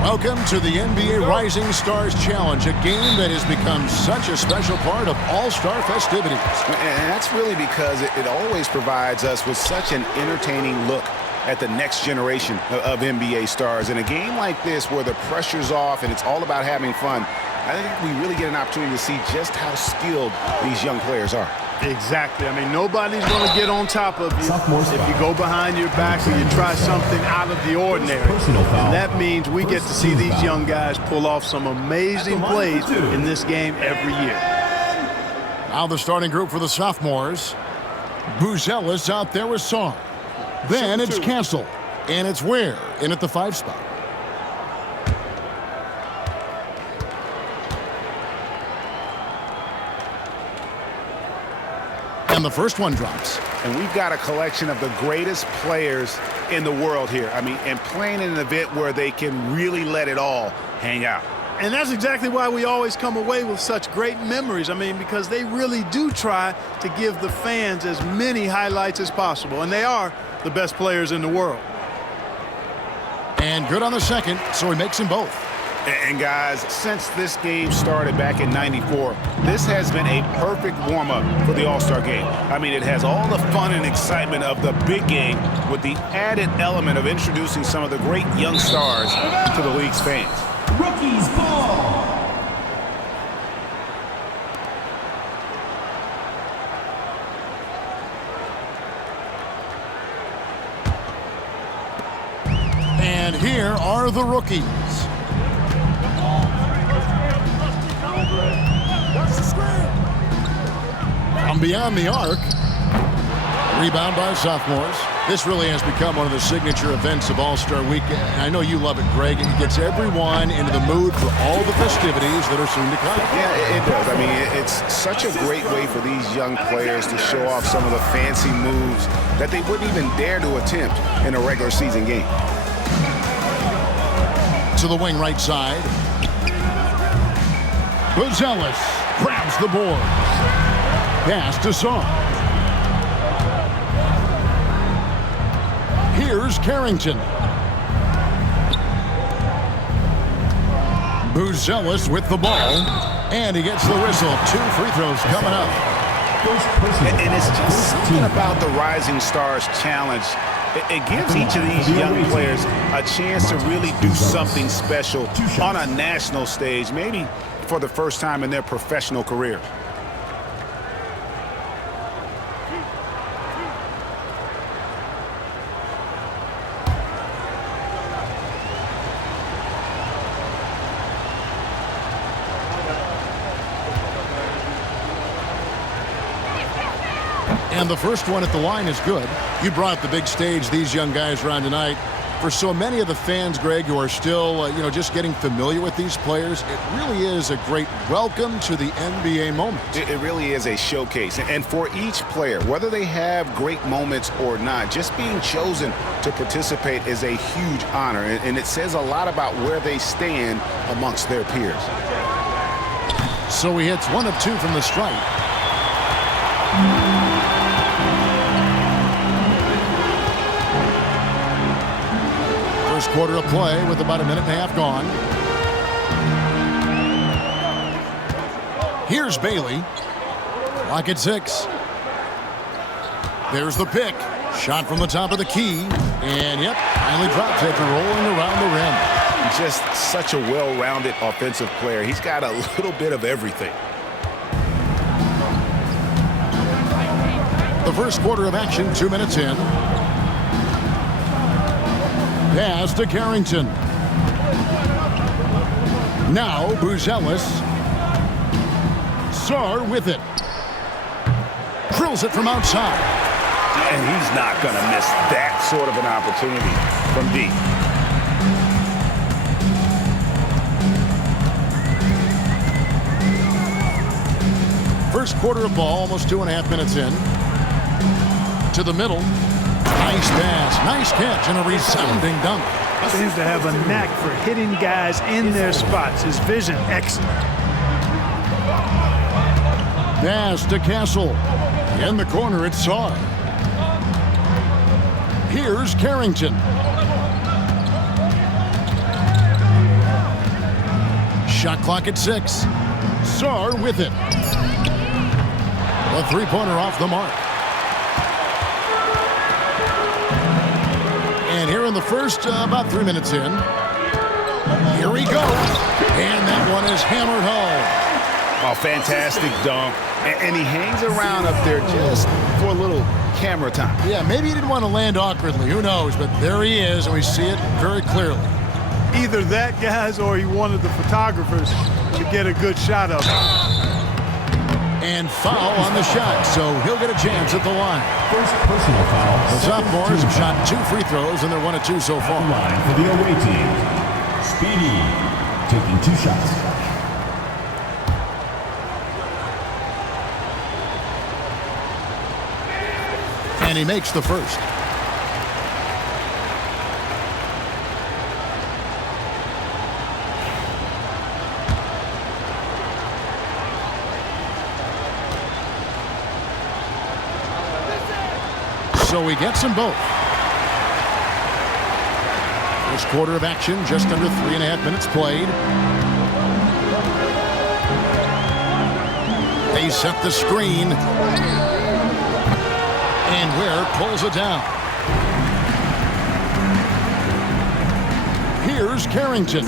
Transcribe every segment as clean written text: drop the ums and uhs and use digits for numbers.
Welcome to the NBA Rising Stars Challenge, a game that has become such a special part of all-star festivities. And that's really because it always provides us with such an entertaining look at the next generation of NBA stars. In a game like this where the pressure's off and it's all about having fun, I think we really get an opportunity to see just how skilled these young players are. Exactly. I mean, nobody's going to get on top of you if you go behind your back or you try something out of the ordinary. And that means we get to see these young guys pull off some amazing plays in this game every year. Now the starting group for the sophomores. Buzelis out there with Sarr. Then it's Castle. And it's Ware in at the 5 spot. And the first one drops. And we've got a collection of the greatest players in the world here. I mean, and playing in an event where they can really let it all hang out. And that's exactly why we always come away with such great memories. I mean, because they really do try to give the fans as many highlights as possible. And they are the best players in the world. And good on the second, so he makes them both. And guys, since this game started back in '94, this has been a perfect warm-up for the All-Star game. I mean, it has all the fun and excitement of the big game with the added element of introducing some of the great young stars to the league's fans. Rookies ball. And here are the rookies. From beyond the arc. Rebound by sophomores. This really has become one of the signature events of All-Star Weekend. I know you love it, Greg. It gets everyone into the mood for all the festivities that are soon to come. Yeah, it does. I mean, it's such a great way for these young players to show off some of the fancy moves that they wouldn't even dare to attempt in a regular season game. To the wing right side. Buzelis grabs the board. Pass to Sarr. Here's Carrington. Buzelis with the ball. And he gets the whistle. 2 free throws coming up. And it's just something about the Rising Stars Challenge. It gives each of these young players a chance to really do something special on a national stage, maybe for the first time in their professional career. And the first one at the line is good. You brought the big stage these young guys are on tonight. For so many of the fans, Greg, who are still, just getting familiar with these players, it really is a great welcome to the NBA moment. It really is a showcase. And for each player, whether they have great moments or not, just being chosen to participate is a huge honor. And it says a lot about where they stand amongst their peers. So he hits 1 of 2 from the stripe. First quarter of play with about a minute and a half gone. Here's Bailey. Clock at 6. There's the pick. Shot from the top of the key. And, yep, finally drops after rolling around the rim. Just such a well-rounded offensive player. He's got a little bit of everything. The first quarter of action, 2 minutes in. Pass to Carrington. Now Buzelis. Sarr with it. Drills it from outside. And he's not going to miss that sort of an opportunity from deep. First quarter of ball, almost 2.5 minutes in. To the middle. Nice pass, nice catch, and a resounding dunk. Seems to have a knack for hitting guys in their spots. His vision, excellent. Pass to Castle. In the corner, it's Sarr. Here's Carrington. Shot clock at 6. Sarr with it. A three-pointer off the mark. And here in the first, about 3 minutes in. Here he goes. And that one is hammered home. Oh, fantastic dunk. And he hangs around up there just for a little camera time. Yeah, maybe he didn't want to land awkwardly. Who knows? But there he is, and we see it very clearly. Either that, guys, or he wanted the photographers to get a good shot of it. And foul on the shot, so he'll get a chance at the line. First personal foul. The Sophomores have shot 2 free throws, and they're 1 of 2 so far. Line for the away team. Speedy taking 2 shots. And he makes the first. So he gets them both. First quarter of action, just under 3.5 minutes played. They set the screen. And Ware pulls it down. Here's Carrington.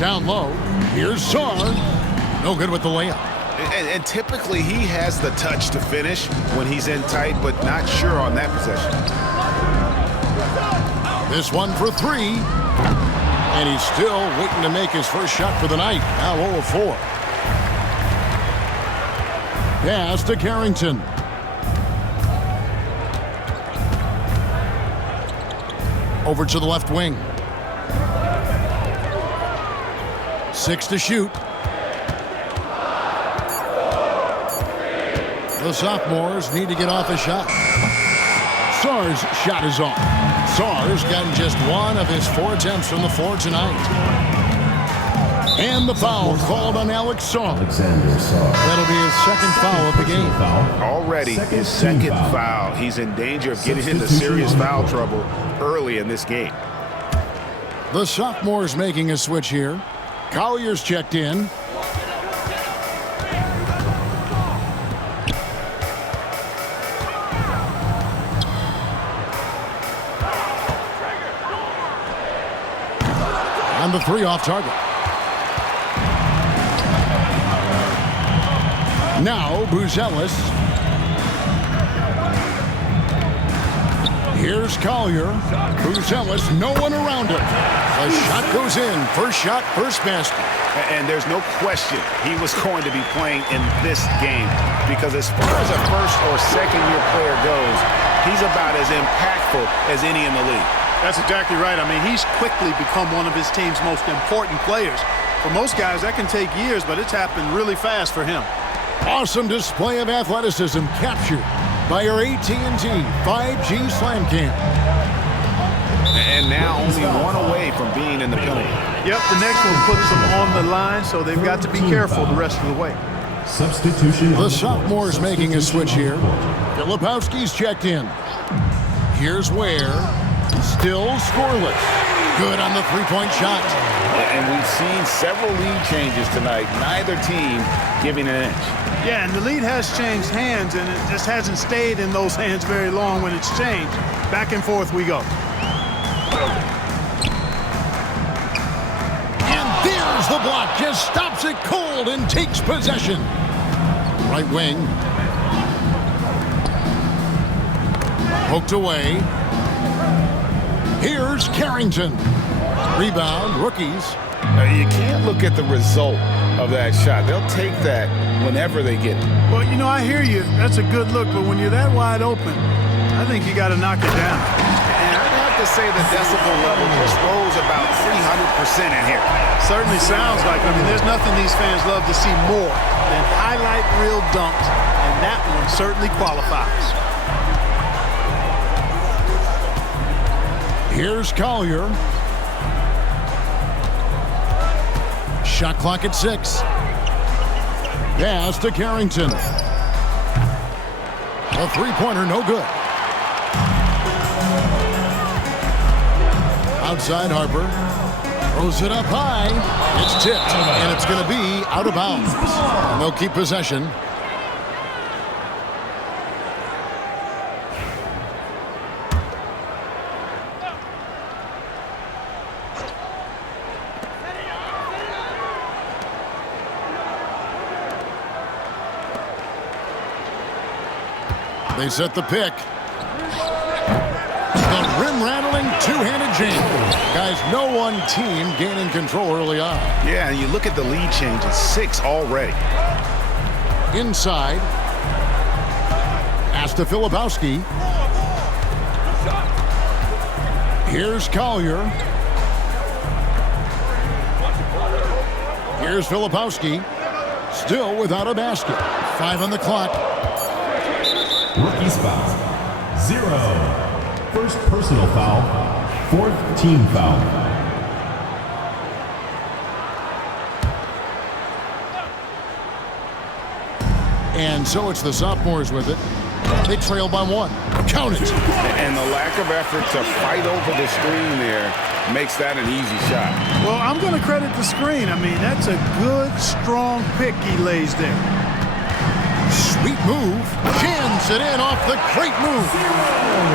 Down low. Here's Sarr. No good with the layup. And typically he has the touch to finish when he's in tight, but not sure on that possession. This one for 3. And he's still waiting to make his first shot for the night. Now 0 of 4. Pass to Carrington. Over to the left wing. 6 to shoot. The Sophomores need to get off a shot. Sarr's shot is off. Sarr's gotten just 1 of his 4 attempts from the floor tonight. And the foul called on Alex Sarr. That'll be his second foul of the game. Already his second foul. He's in danger of getting into serious foul trouble early in this game. The Sophomores making a switch here. Collier's checked in. On the 3 off target. Now Buzelis. Here's Collier. Buzelis, no one around him. The shot goes in. First shot, first basket. And there's no question he was going to be playing in this game, because as far as a first or second year player goes, he's about as impactful as any in the league. That's exactly right. I mean, he's quickly become one of his team's most important players. For most guys, that can take years, but it's happened really fast for him. Awesome display of athleticism captured by our AT&T 5G Slam Cam. And now only 1 away from being in the penalty. Yep, the next one puts them on the line, so they've got to be careful the rest of the way. Substitution. The Sophomores making a switch here. Filipowski's checked in. Here's Ware. Still scoreless. Good on the 3-point shot. And we've seen several lead changes tonight. Neither team giving an inch. Yeah, and the lead has changed hands, and it just hasn't stayed in those hands very long when it's changed. Back and forth we go. And there's the block. Just stops it cold and takes possession. Right wing. Poked away. Here's Carrington. Rebound, rookies. You can't look at the result of that shot. They'll take that whenever they get it. Well, you know, I hear you. That's a good look, but when you're that wide open, I think you got to knock it down. And I'd have to say the decibel level just rose about 300% in here. Certainly sounds like it. I mean, there's nothing these fans love to see more than highlight reel dunks, and that one certainly qualifies. Here's Collier. Shot clock at 6. Pass to Carrington. A 3-pointer, no good. Outside Harper. Throws it up high. It's tipped, and it's going to be out of bounds. And they'll keep possession. They set the pick. The rim-rattling two-handed jam. Guys, no one team gaining control early on. Yeah, and you look at the lead changes, 6 already. Inside. Pass to Filipowski. Here's Collier. Here's Filipowski. Still without a basket. 5 on the clock. Rookie's foul. 0. First personal foul. 4th team foul. And so it's the sophomores with it. They trail by 1. Count it. And the lack of effort to fight over the screen there makes that an easy shot. Well, I'm going to credit the screen. I mean, that's a good, strong pick he lays there. Sweet move. Jams it in off the great move.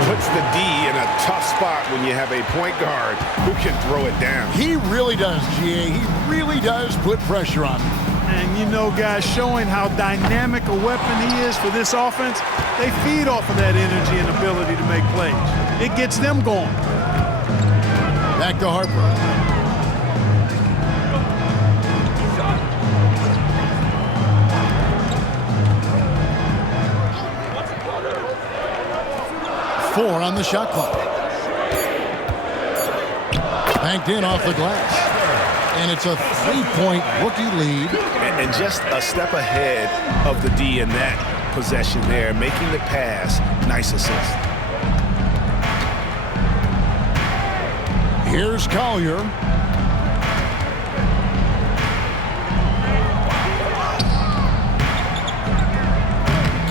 Puts the D in a tough spot when you have a point guard who can throw it down. He really does, GA. He really does put pressure on him. And you know, guys, showing how dynamic a weapon he is for this offense, they feed off of that energy and ability to make plays. It gets them going. Back to Harper. 4 on the shot clock. Banked in off the glass. And it's a 3-point rookie lead. And just a step ahead of the D in that possession there, making the pass. Nice assist. Here's Collier.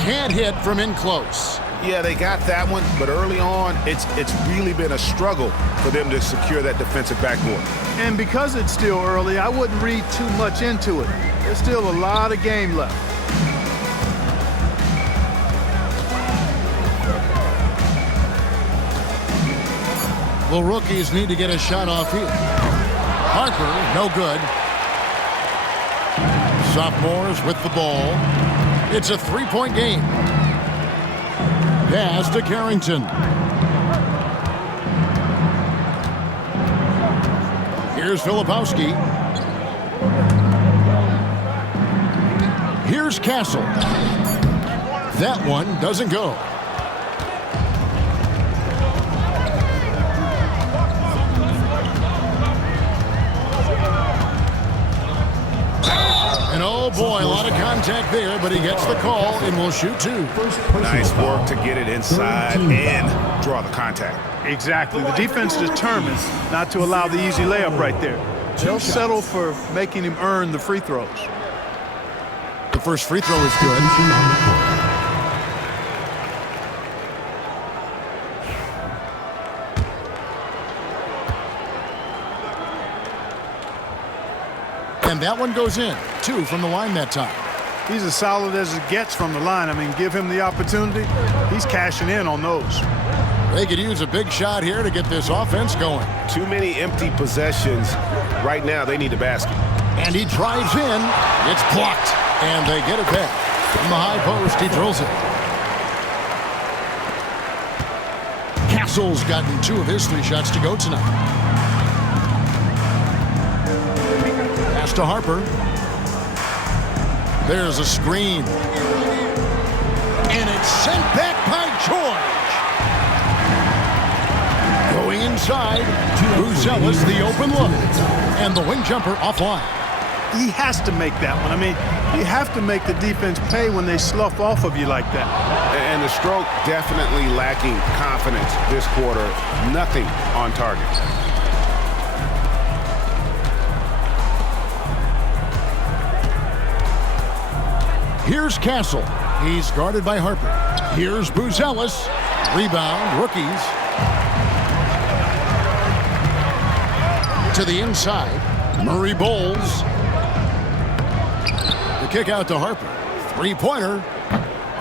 Can't hit from in close. Yeah, they got that one, but early on, it's really been a struggle for them to secure that defensive backboard. And because it's still early, I wouldn't read too much into it. There's still a lot of game left. Well, rookies need to get a shot off here. Harper, no good. Sophomores with the ball. It's a 3-point game. Pass to Carrington. Here's Filipowski. Here's Castle. That one doesn't go. And oh boy, a lot of contact there, but he gets the call and will shoot 2. Nice work to get it inside and draw the contact. Exactly. The defense determines not to allow the easy layup right there. They'll settle for making him earn the free throws. The first free throw is good. And that one goes in. 2 from the line that time. He's as solid as it gets from the line. I mean, give him the opportunity. He's cashing in on those. They could use a big shot here to get this offense going. Too many empty possessions. Right now, they need a basket. And he drives in. It's blocked. And they get it back. From the high post, he drills it. Castle's gotten 2 of his 3 shots to go tonight. Pass to Harper. There's a screen. And it's sent back by George. Going inside. Buzelis, the open look. And the wing jumper offline. He has to make that one. I mean, you have to make the defense pay when they slough off of you like that. And the stroke definitely lacking confidence this quarter. Nothing on target. Here's Castle. He's guarded by Harper. Here's Buzelis. Rebound, rookies. to the inside. Murray bowls. The kick out to Harper. Three-pointer.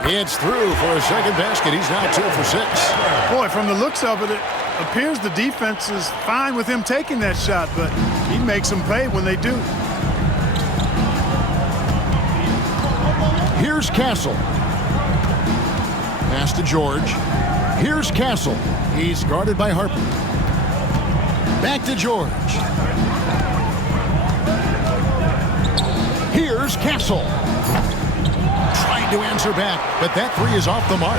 It's through for a second basket. He's now 2 for 6. Boy, from the looks of it, it appears the defense is fine with him taking that shot, but he makes them pay when they do. Here's Castle. Pass to George. Here's Castle. He's guarded by Harper. Back to George. Here's Castle. Trying to answer back, but that three is off the mark.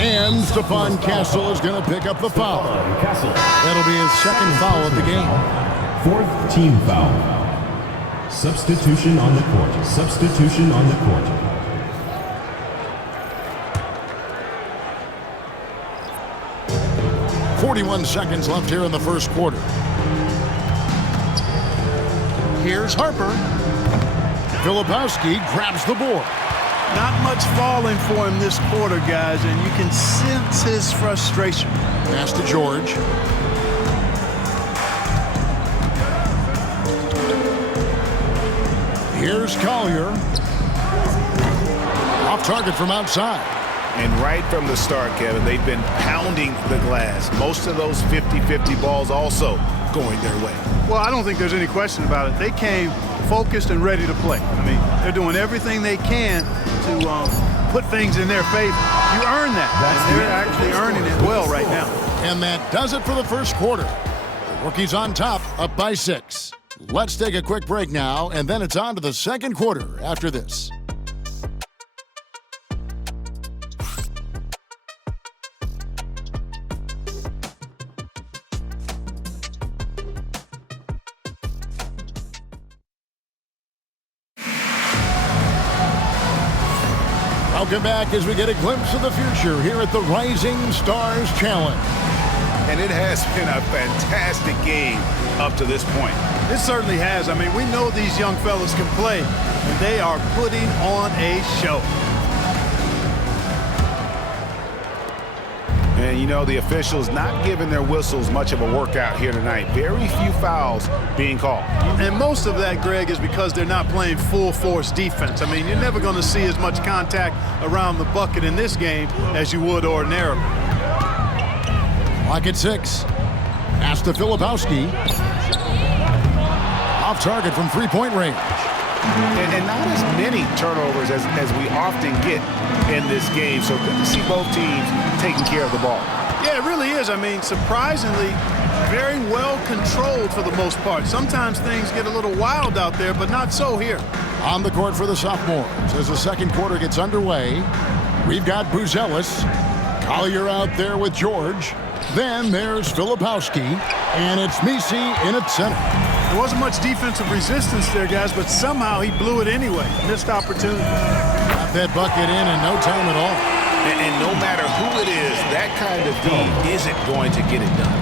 And Stephon Castle is going to pick up the foul. That'll be his second foul of the game. 4th team foul. Substitution on the court. Substitution on the court. .41 seconds left here in the first quarter. Here's Harper. Filipowski grabs the board. Not much falling for him this quarter, guys, and you can sense his frustration. Pass to George. Here's Collier. Off target from outside. And right from the start, Kevin, they've been pounding the glass. Most of those 50-50 balls also going their way. Well, I don't think there's any question about it. They came focused and ready to play. I mean, they're doing everything they can to put things in their favor. You earn that, and they're actually earning it well right now. And that does it for the first quarter. The rookies on top, up by 6. Let's take a quick break now, and then it's on to the second quarter after this. Welcome back as we get a glimpse of the future here at the Rising Stars Challenge. And it has been a fantastic game up to this point. It certainly has. I mean, we know these young fellas can play, and they are putting on a show. And, you know, the officials not giving their whistles much of a workout here tonight. Very few fouls being called. And most of that, Greg, is because they're not playing full-force defense. I mean, you're never going to see as much contact around the bucket in this game as you would ordinarily. Clock at 6. Pass to Filipowski. Off target from three-point range. And not as many turnovers as we often get in this game. So good to see both teams taking care of the ball. Yeah, it really is. I mean, surprisingly, very well controlled for the most part. Sometimes things get a little wild out there, but not so here. On the court for the Sophomores as the second quarter gets underway. We've got Buzelis. Collier out there with George. Then there's Filipowski. And it's Misi in at center. There wasn't much defensive resistance there, guys, but somehow he blew it anyway. Missed opportunity. Got that bucket in no time at all. And no matter who it is, that kind of D isn't going to get it done.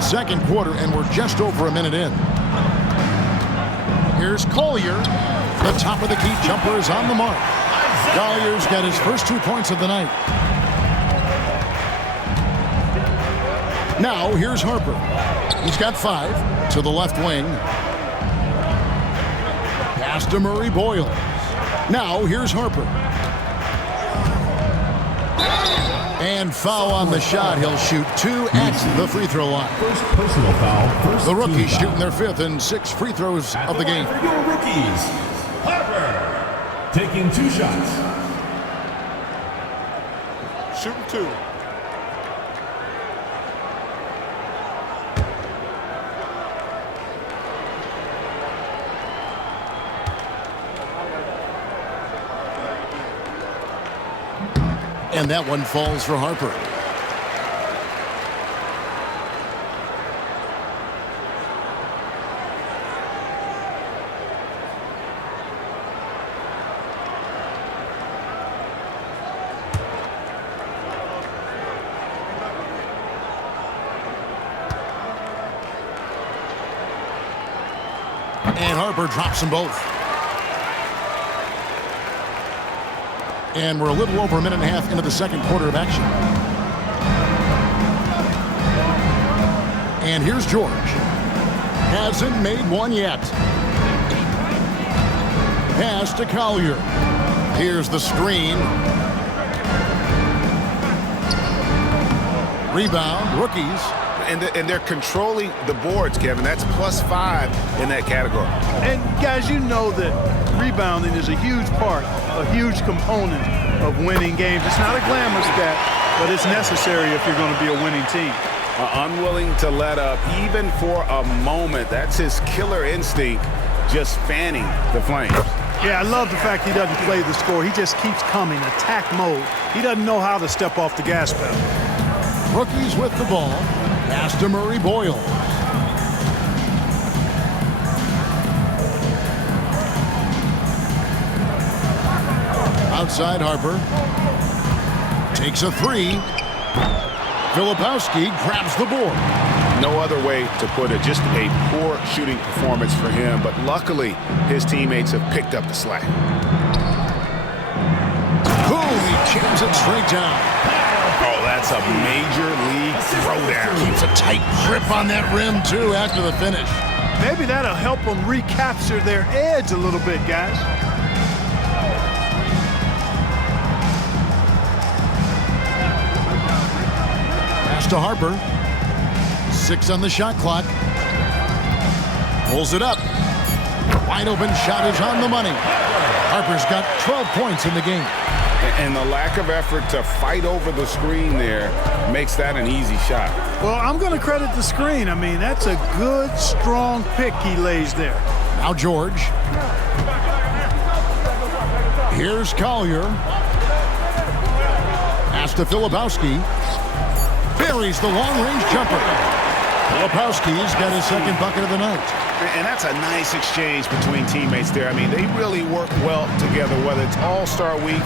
Second quarter, and we're just over a minute in. Here's Collier. The top of the key jumper is on the mark. Collier's got his first 2 points of the night. Now, here's Harper. He's got 5 to the left wing. Pass to Murray Boyles. Now, here's Harper. And foul on the shot. He'll shoot 2 at the free throw line. First personal foul. The rookies shooting their 5th and 6th free throws of the game. For your rookies, Harper taking 2 shots. Shooting 2. And that one falls for Harper. And Harper drops them both. And we're a little over a minute and a half into the second quarter of action. And here's George. Hasn't made one yet. Pass to Collier. Here's the screen. Rebound, rookies. And they're controlling the boards, Kevin. That's +5 in that category. And, guys, you know that rebounding is a huge part, a huge component of winning games. It's not a glamour stat, but it's necessary if you're going to be a winning team. Unwilling to let up even for a moment. That's his killer instinct, just fanning the flames. Yeah, I love the fact he doesn't play the score. He just keeps coming, attack mode. He doesn't know how to step off the gas pedal. Rookies with the ball. Pass to Murray Boyle. Outside Harper. Takes a three. Filipowski grabs the board. No other way to put it. Just a poor shooting performance for him. But luckily, his teammates have picked up the slack. Boom! He jams it straight down. Oh, that's a major league throwdown. Keeps a tight grip on that rim, too, after the finish. Maybe that'll help them recapture their edge a little bit, guys. Pass to Harper. 6 on the shot clock. Pulls it up. Wide open shot is on the money. Harper's got 12 points in the game. And the lack of effort to fight over the screen there makes that an easy shot. Well, I'm going to credit the screen. I mean, that's a good, strong pick he lays there. Now George. Here's Collier. Pass to Filipowski. Buries the long-range jumper. Filipowski's got his second bucket of the night. And that's a nice exchange between teammates there. I mean, they really work well together, whether it's All-Star Week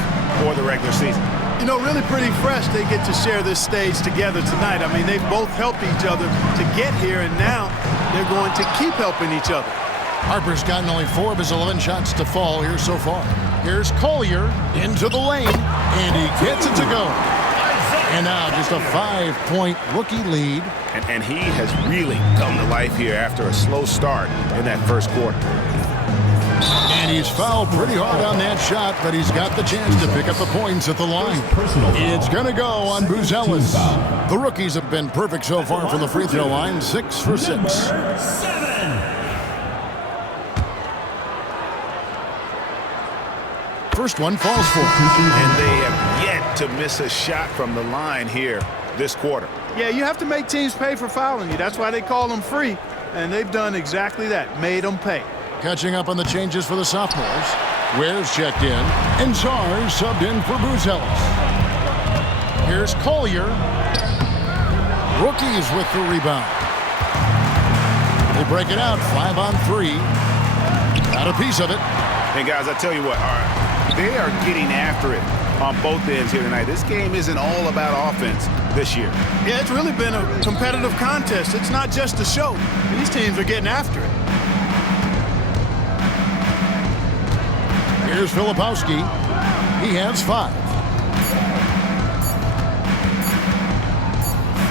or the regular season. You know, really pretty fresh they get to share this stage together tonight. I mean, they've both helped each other to get here, and now they're going to keep helping each other. Harper's gotten only 4 of his 11 shots to fall here so far. Here's Collier into the lane, and he gets it to go. And now just a 5-point rookie lead. And he has really come to life here after a slow start in that first quarter. And he's fouled pretty hard on that shot, but he's got the chance to pick up the points at the line. It's going to go on Buzelis. The rookies have been perfect so far from the free throw line, 6 for 6. First one falls for. And they have yet to miss a shot from the line here this quarter. Yeah, you have to make teams pay for fouling you. That's why they call them free. And they've done exactly that, made them pay. Catching up on the changes for the sophomores. Ware's checked in, and Czar's subbed in for Buzelis. Here's Collier. Rookies with the rebound. They break it out, 5 on 3. Got a piece of it. And guys, I tell you what, they are getting after it on both ends here tonight. This game isn't all about offense this year. Yeah, it's really been a competitive contest. It's not just a show. These teams are getting after it. Here's Filipowski. He has 5.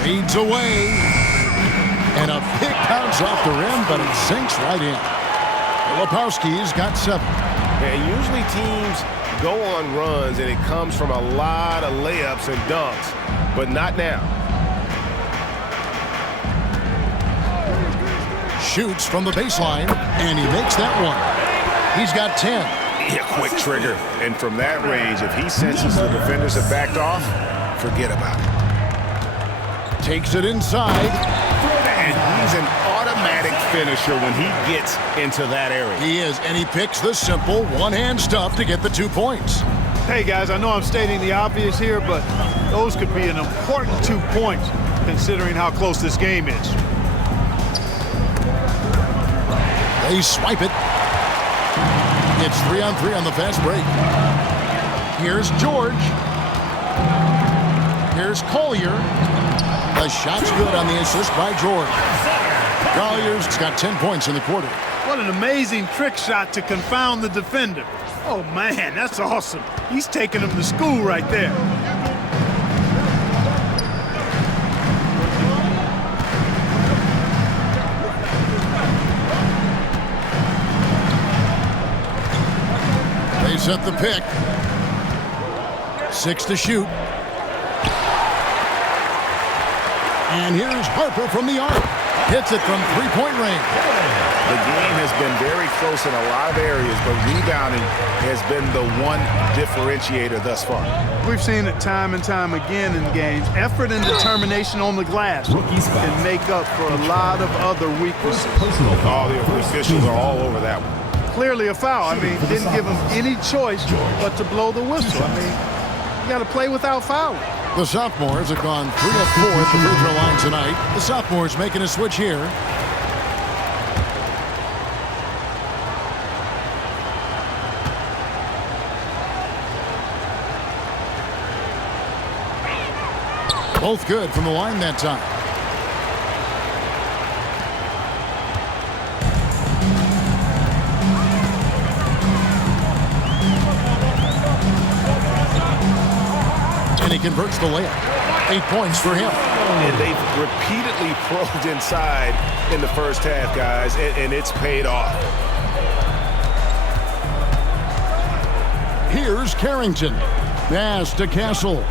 Fades away. And a big bounce off the rim, but it sinks right in. Filipowski's got 7. And usually teams go on runs and it comes from a lot of layups and dunks, but not now. Shoots from the baseline, and he makes that one. He's got 10. Yeah, quick trigger. And from that range, if he senses the defenders have backed off, forget about it. Takes it inside. And he's an automatic finisher when he gets into that area. He is, and he picks the simple one-hand stuff to get the 2 points. Hey, guys, I know I'm stating the obvious here, but those could be an important 2 points considering how close this game is. They swipe it. It's 3 on 3 on the fast break. Here's George. Here's Collier. The shot's good on the assist by George. Collier's got 10 points in the quarter. What an amazing trick shot to confound the defender. Oh, man, that's awesome. He's taking them to school right there. They set the pick. 6 to shoot. And here's Harper from the arc. Hits it from three-point range. The game has been very close in a lot of areas, but rebounding has been the one differentiator thus far. We've seen it time and time again in games. Effort and determination on the glass can make up for a lot of other weaknesses. All the officials are all over that one. Clearly a foul. I mean, didn't give him any choice but to blow the whistle. I mean, you got to play without fouling. The Sophomores have gone 3 of 4 at the free throw line tonight. The Sophomores making a switch here. Both good from the line that time. And he converts the layup. 8 points for him. And they've repeatedly probed inside in the first half, guys, and it's paid off. Here's Carrington. Pass to Castle.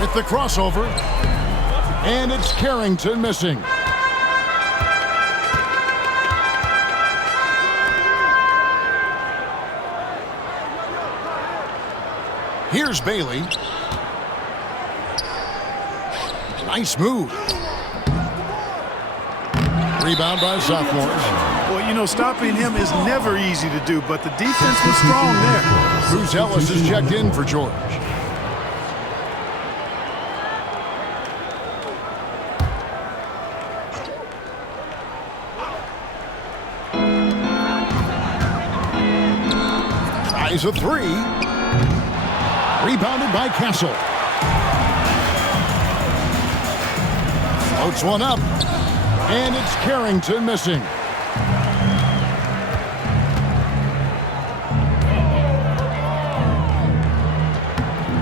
With the crossover. And it's Carrington missing. Here's Bailey. Nice move. Rebound by Sophomores. Well, you know, stopping him is never easy to do, but the defense was strong there. Bruce Ellis is checked in for George. Tries a three. Rebounded by Castle. Floats one up. And it's Carrington missing.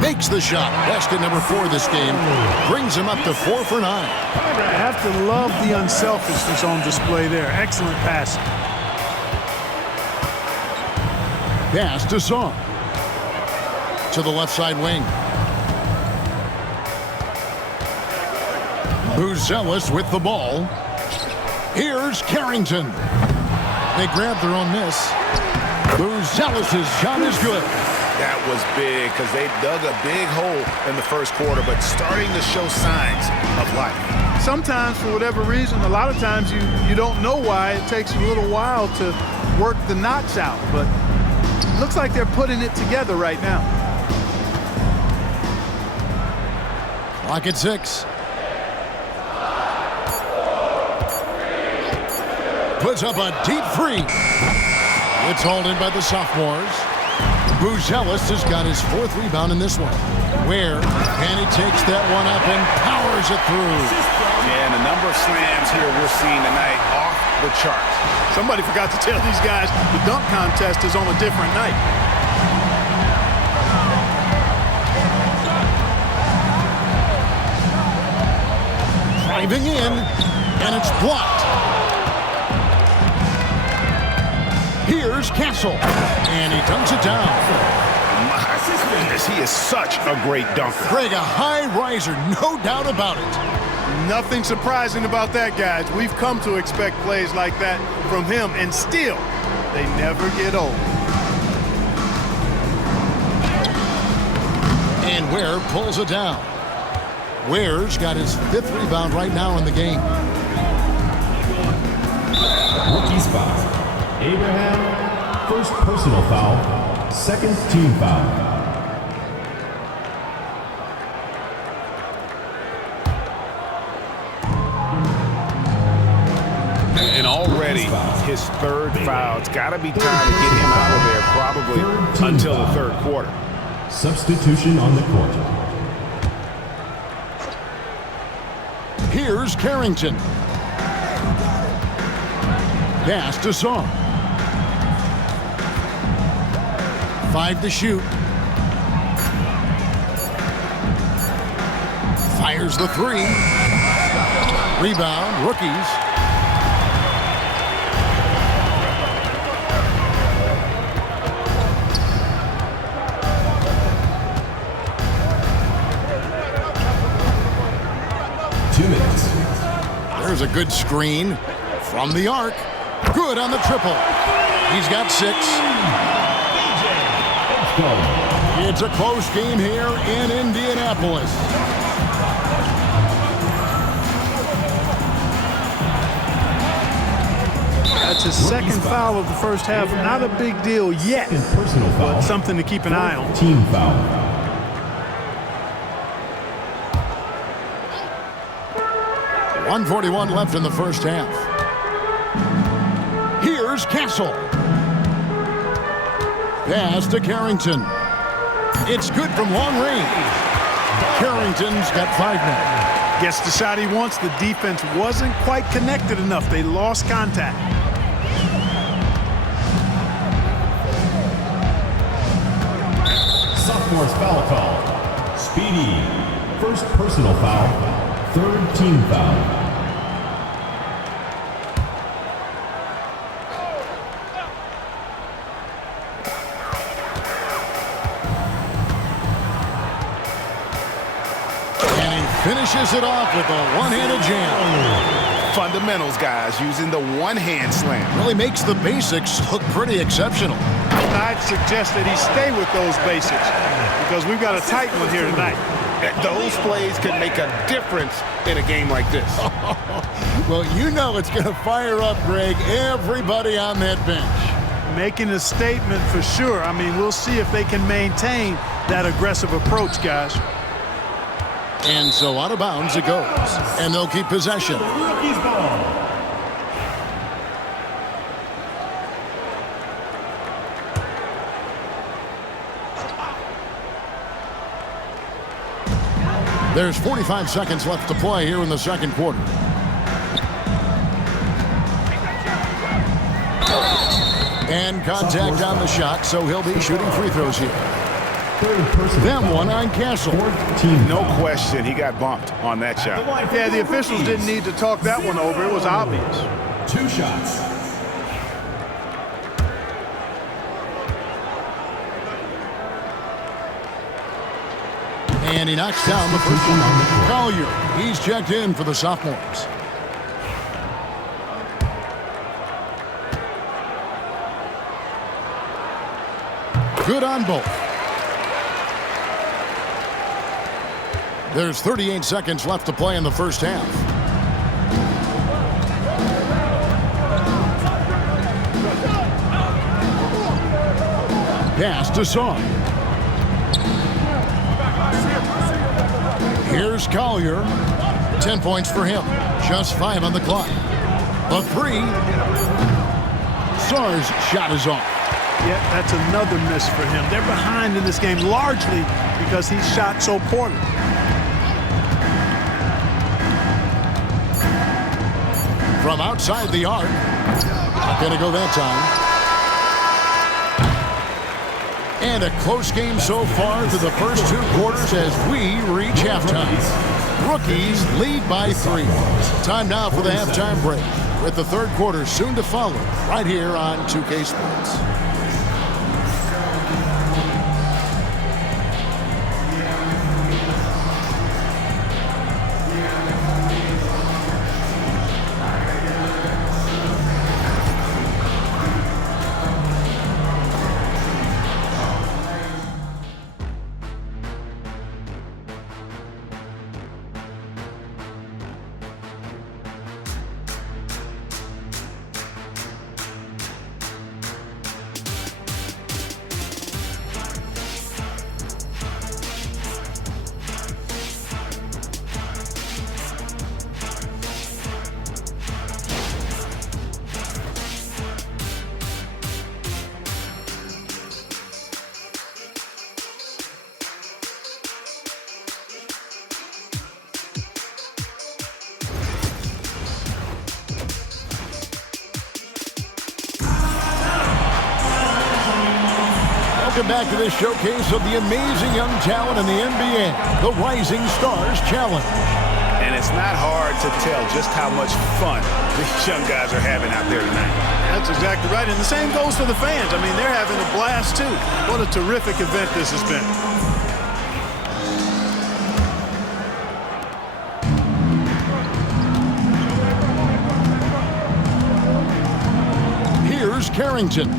Makes the shot. Basket number 4 this game. Brings him up to 4 for 9. I have to love the unselfishness on display there. Excellent passing. Pass to Song. To the left side wing. Buzelis with the ball. Here's Carrington. They grab their own miss. Buzelis' shot is good. That was big because they dug a big hole in the first quarter, but starting to show signs of life. Sometimes, for whatever reason, a lot of times you don't know why. It takes a little while to work the knots out, but it looks like they're putting it together right now. Clock at 6. Puts up a deep three. It's hauled in by the Sophomores. Buzelis has got his 4th rebound in this one. And he takes that one up and powers it through. Yeah, and the number of slams here we're seeing tonight off the charts. Somebody forgot to tell these guys the dunk contest is on a different night. Driving in, and it's blocked. Here's Castle, and he dunks it down. My goodness, he is such a great dunker. Greg, a high riser, no doubt about it. Nothing surprising about that, guys. We've come to expect plays like that from him, and still, they never get old. And Ware pulls it down. Ware's got his 5th rebound right now in the game. Rookie spot. Abraham, first personal foul, 2nd team foul. And already his 3rd foul. It's got to be time to get him out of there probably until the 3rd quarter. Substitution on the court. Here's Carrington. Pass to Song. 5 to shoot. Fires the 3. Rebound, rookies. There's a good screen from the arc. Good on the triple. He's got 6. It's a close game here in Indianapolis. That's his second foul of the first half. Not a big deal yet, Personal foul. but something to keep an eye on. Team foul. .141 left in the first half. Here's Castle. Pass to Carrington. It's good from long range. Carrington's got 5 now. Gets the shot he wants. The defense wasn't quite connected enough. They lost contact. Sophomores foul call. Speedy. First personal foul. Third team foul. Finishes it off with a one-handed jam. Fundamentals, guys, using the one-hand slam. Really makes the basics look pretty exceptional. I'd suggest that he stay with those basics because we've got a tight one here tonight. Those plays can make a difference in a game like this. Well, you know it's going to fire up, Greg, everybody on that bench. Making a statement for sure. I mean, we'll see if they can maintain that aggressive approach, guys. And so out of bounds it goes. And they'll keep possession. Rookies ball. There's 45 seconds left to play here in the second quarter. And contact on the shot, so he'll be shooting free throws here. Them one on Castle. No question, he got bumped on that shot. Yeah, the officials didn't need to talk that one over. It was obvious. 2 shots. And he knocks down the first one. Collier, he's checked in for the Sophomores. Good on both. There's 38 seconds left to play in the first half. Pass to Song. Here's Collier. 10 points for him. Just 5 on the clock. The 3. Sarr's shot is off. Yeah, that's another miss for him. They're behind in this game largely because he shot so poorly. From outside the arc. Not going to go that time. And a close game so far through the first 2 quarters as we reach halftime. Rookies lead by 3. Time now for the halftime break, with the third quarter soon to follow right here on 2K Sports. Welcome back to this showcase of the amazing young talent in the NBA, the Rising Stars Challenge. And it's not hard to tell just how much fun these young guys are having out there tonight. That's exactly right. And the same goes for the fans. I mean, they're having a blast, too. What a terrific event this has been. Here's Carrington.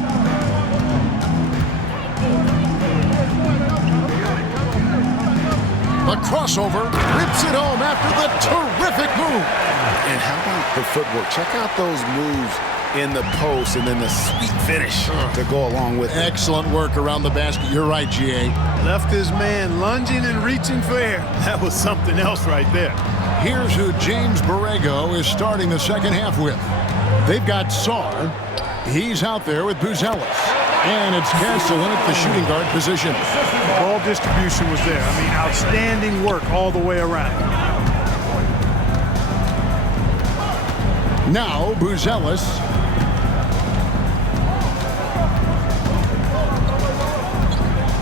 The crossover, rips it home after the terrific move. And how about the footwork? Check out those moves in the post and then the sweet finish to go along with it. Excellent work around the basket. You're right, G.A. Left his man lunging and reaching for air. That was something else right there. Here's who James Borrego is starting the second half with. They've got Sarr. He's out there with Buzelis. And it's Castle in at the shooting guard position. Ball distribution was there. I mean, outstanding work all the way around. Now Buzelis.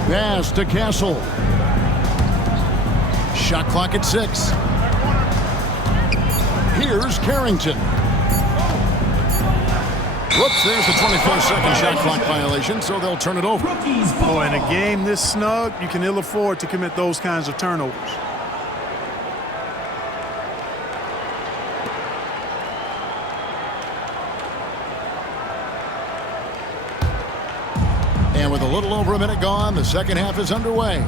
Pass to Castle. Shot clock at 6. Here's Carrington. Whoops, there's the 24-second shot clock violation, so they'll turn it over. Oh, in a game this snug, you can ill afford to commit those kinds of turnovers. And with a little over a minute gone, the second half is underway.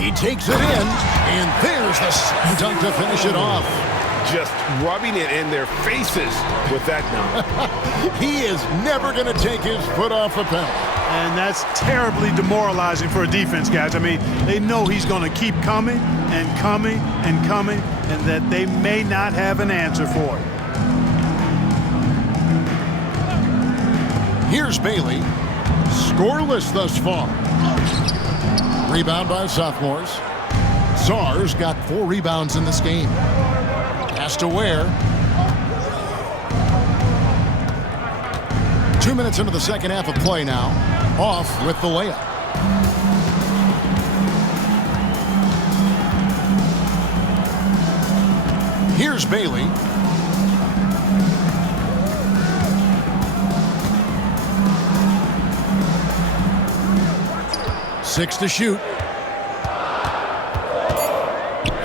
He takes it in, and there's the slam dunk to finish it off. Just rubbing it in their faces with that dunk. He is never going to take his foot off the pedal. And that's terribly demoralizing for a defense, guys. I mean, they know he's going to keep coming and coming and coming, and that they may not have an answer for it. Here's Bailey. Scoreless thus far. Rebound by Sophomores. Sarr's got 4 rebounds in this game. Pass to Ware. 2 minutes into the second half of play now. Off with the layup. Here's Bailey. Six to shoot.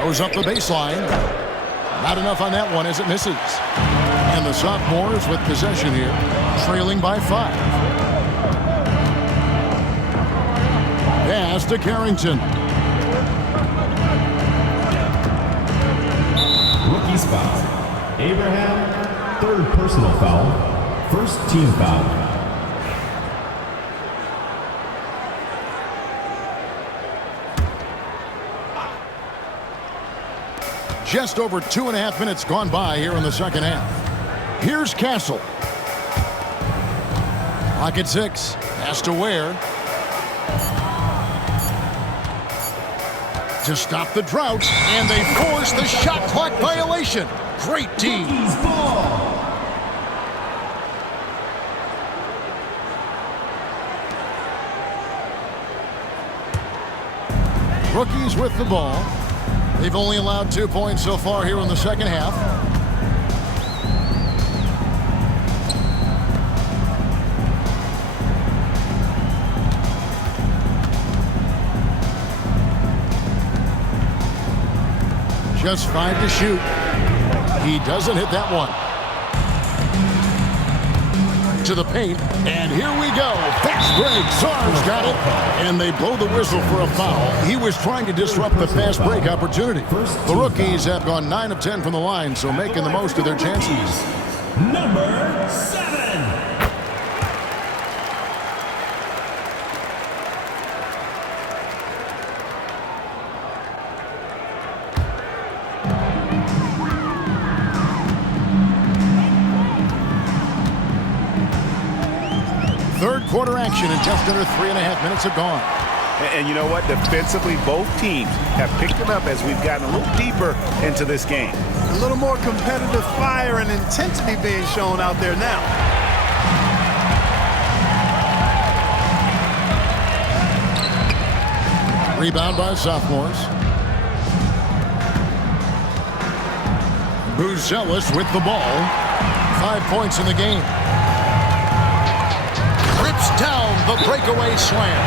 Goes up the baseline. Not enough on that one as it misses. And the Sophomores with possession here, trailing by 5. Pass to Carrington. Rookie's foul. Abraham, 3rd personal foul. 1st team foul. Just over 2.5 minutes gone by here in the second half. Here's Castle. Clock at 6. Pass to Ware. To stop the drought, and they force the shot clock violation. Great D. Rookies with the ball. They've only allowed 2 points so far here in the second half. Just 5 to shoot. He doesn't hit that one. To the paint, and here we go. Fast break. Sarr's got it, and they blow the whistle for a foul. He was trying to disrupt the fast break opportunity. The rookies have gone 9 of 10 from the line, so making the most of their chances. Number 7. Third quarter action, and just under 3.5 minutes have gone. And you know what? Defensively, both teams have picked it up as we've gotten a little deeper into this game. A little more competitive fire and intensity being shown out there now. Rebound by Sophomores. Buzelis with the ball. 5 points in the game. Rips down the breakaway slam.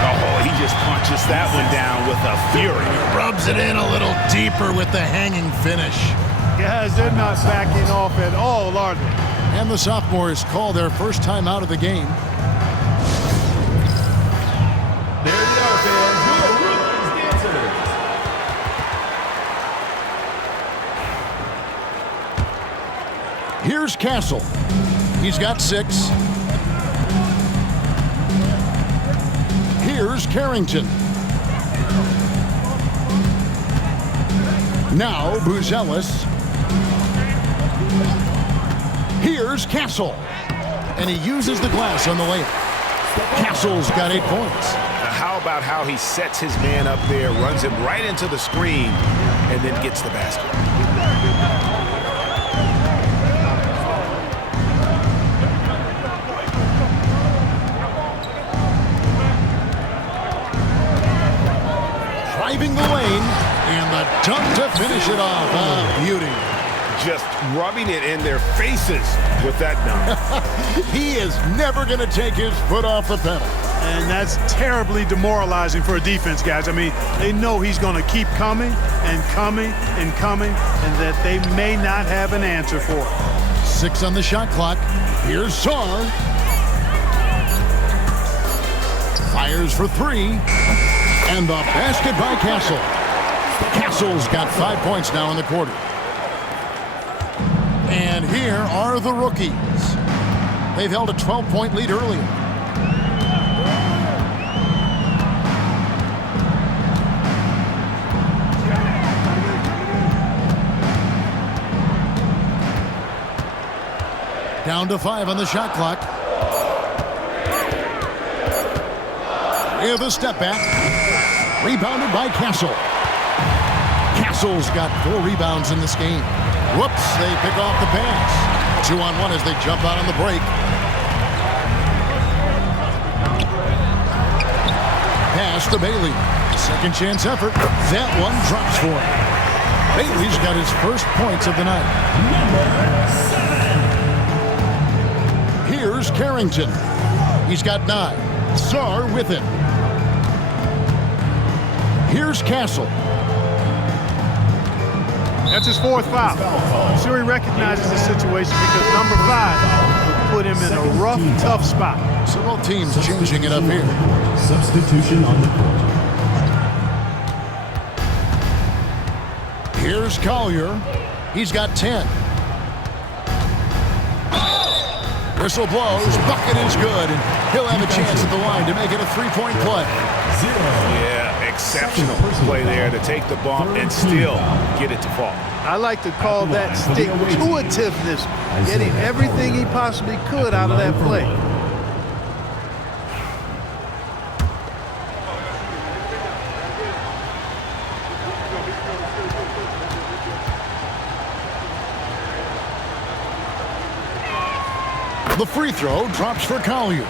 Oh, he just punches that one down with a fury. Rubs it in a little deeper with the hanging finish. Guys, they're not backing off at all, are they? And the Sophomores call their first time out of the game. There you go, fans. Your rookies dancers. Here's Castle. He's got 6. Here's Carrington. Now Buzelis. Here's Castle. And he uses the glass on the layup. Castle's got 8 points. How about how he sets his man up there, runs him right into the screen, and then gets the basket. Driving the lane, and the dunk to finish it off. Ah, beauty. Just rubbing it in their faces with that dunk. He is never going to take his foot off the pedal. And that's terribly demoralizing for a defense, guys. I mean, they know he's going to keep coming and coming and coming, and that they may not have an answer for it. 6 on the shot clock. Here's Saar. Fires for 3. And the basket by Castle. Castle's got 5 points now in the quarter. And here are the rookies. They've held a 12-point lead earlier. Down to 5 on the shot clock. With a step back. Rebounded by Castle. Castle's got 4 rebounds in this game. Whoops, they pick off the pass. 2-on-1 as they jump out on the break. Pass to Bailey. Second chance effort. That one drops for him. Bailey's got his first points of the night. Here's Carrington. He's got 9. Saar with it. Here's Castle. That's his 4th foul. Sure, he recognizes the situation because number 5 would put him in a rough, tough spot. So both teams changing it up here. Substitution on the court. Here's Collier. He's got 10. Whistle blows. Bucket is good. And he'll have a chance at the line to make it a 3-point play. Yeah, exceptional play there to take the bump and still get it to fall. I like to call that stick-to-itiveness, getting everything he possibly could out of that play. The free throw drops for Collier.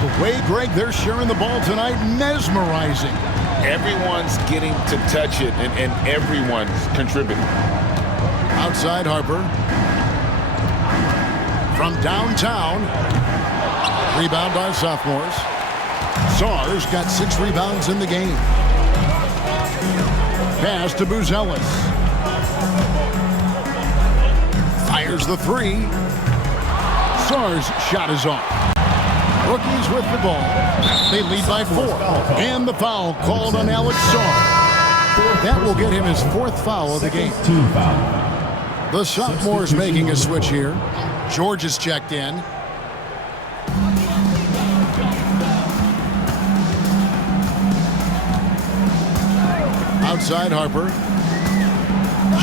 The way, Greg, they're sharing the ball tonight, mesmerizing. Everyone's getting to touch it, and everyone's contributing. Outside Harper. From downtown. Rebound by Sophomores. Saar's got 6 rebounds in the game. Pass to Buzelis. Fires the 3. Saar's shot is off. Rookies with the ball. They lead by 4. And the foul called on Alex Saar. That will get him his 4th foul of the game. Team foul. The Sophomores making a switch here. George is checked in. Outside Harper.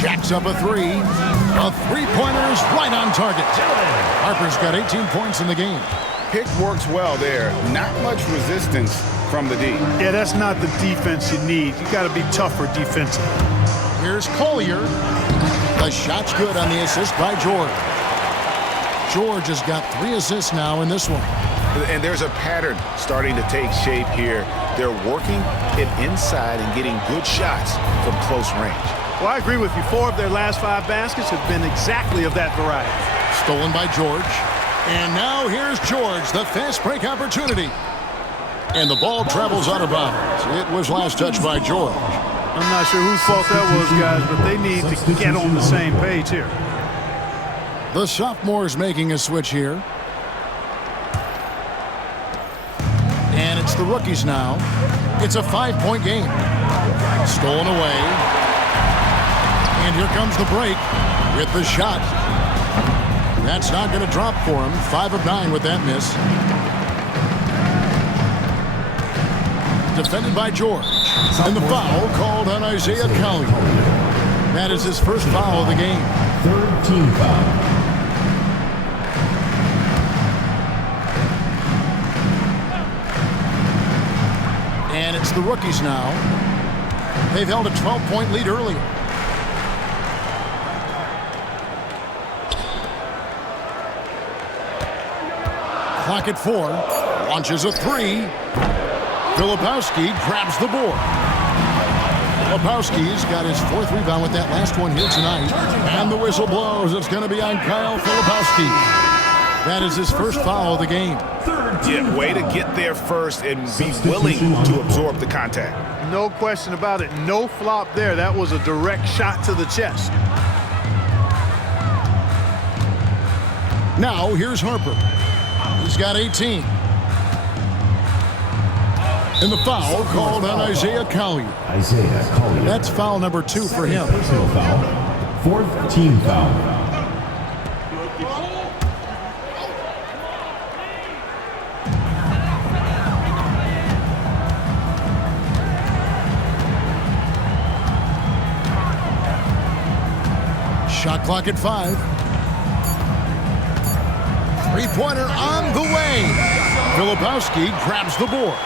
Jacks up a 3. A 3-pointer is right on target. Harper's got 18 points in the game. Pick works well there. Not much resistance from the D. Yeah, that's not the defense you need. You got to be tougher defensively. Here's Collier. The shot's good on the assist by George. George has got 3 assists now in this one. And there's a pattern starting to take shape here. They're working it inside and getting good shots from close range. Well, I agree with you. 4 of their last 5 baskets have been exactly of that variety. Stolen by George. And now here's George, the fast break opportunity. And the ball travels out of bounds. It was last touched by George. I'm not sure whose fault that was, guys, but they need to get on the same page here. The sophomores making a switch here. And it's the rookies now. It's a 5-point game. Stolen away. And here comes the break with the shot. That's not going to drop for him. 5 of 9 with that miss. Defended by George. And the foul called on Isaiah Collier. That is his first foul of the game. 3rd team foul. And it's the rookies now. They've held a 12-point lead earlier. Clock at 4. Launches a 3. Filipowski grabs the board. Filipowski's got his 4th rebound with that last one here tonight. And the whistle blows. It's going to be on Kyle Filipowski. That is his first foul of the game. Yeah, way to get there first and be willing to absorb the contact. No question about it. No flop there. That was a direct shot to the chest. Now here's Harper. He's got 18. And the foul called on Isaiah Collier. That's foul number 2 for him. Personal foul. 4th team foul. Shot clock at 5. Three-pointer on the way. Filipowski grabs the board.